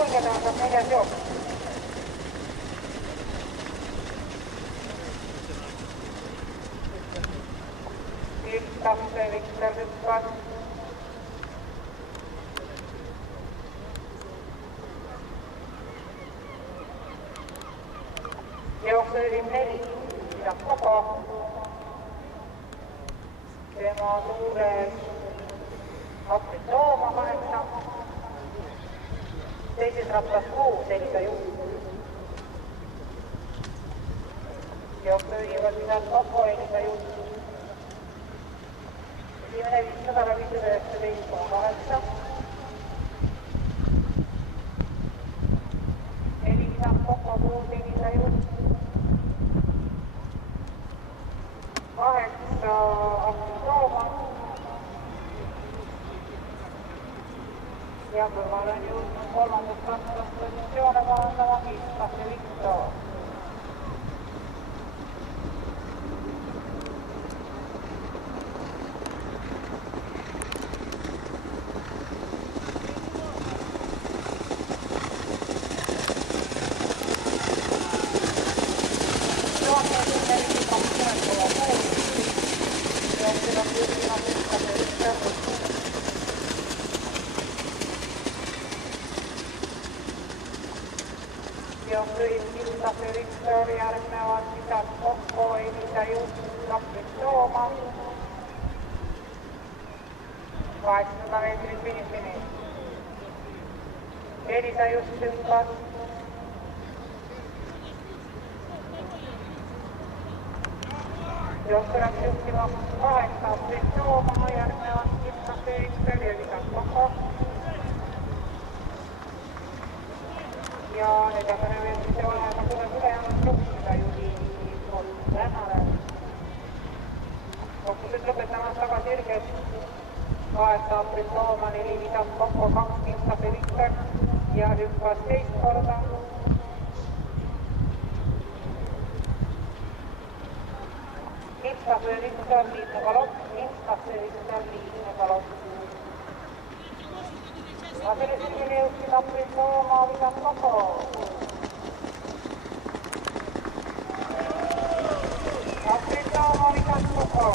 sulgeda on saab 4. jooks. Tapse Viktor hüppas. Jooksuülim 4, pidab koko. Tema suures Aprit Tooma 8. Teises rappas 6, Elisa Juht. Jooksuülivad pidab koko Elisa Juht. Esimene 519,8. Elisa koko 6, Elisa Juht. 8 Aprit Tooma. Ja kõrval on jõudnud kolmandat vastast positsioone vahendama Tapse Viktor. Tapse Viktor järgnevad pidab kokku Elisa Juht, Aprit Tooma. 800 meetrit finišini. Elisa Juht hüppas. Jooksu läks juhtima 8 Aprit Tooma, järgnevad Tapse Viktor ja Elisa kokku. Ja neljandane meetrite vahega tuleb ülejäänud juhtida juhi poolt tänale. Kokkused lõpetamas väga sirged. 8 Aprit Tooma, 4 Elisa kokku, 2 Tapse Viktor ja hüppas teist korda. Tapse Viktor liitne galopp, Tapse Viktor liitne galopp. Vasili sirgele jõudsid Aprit Tooma, pidab kokku. Aprit Tooma, pidab kokku.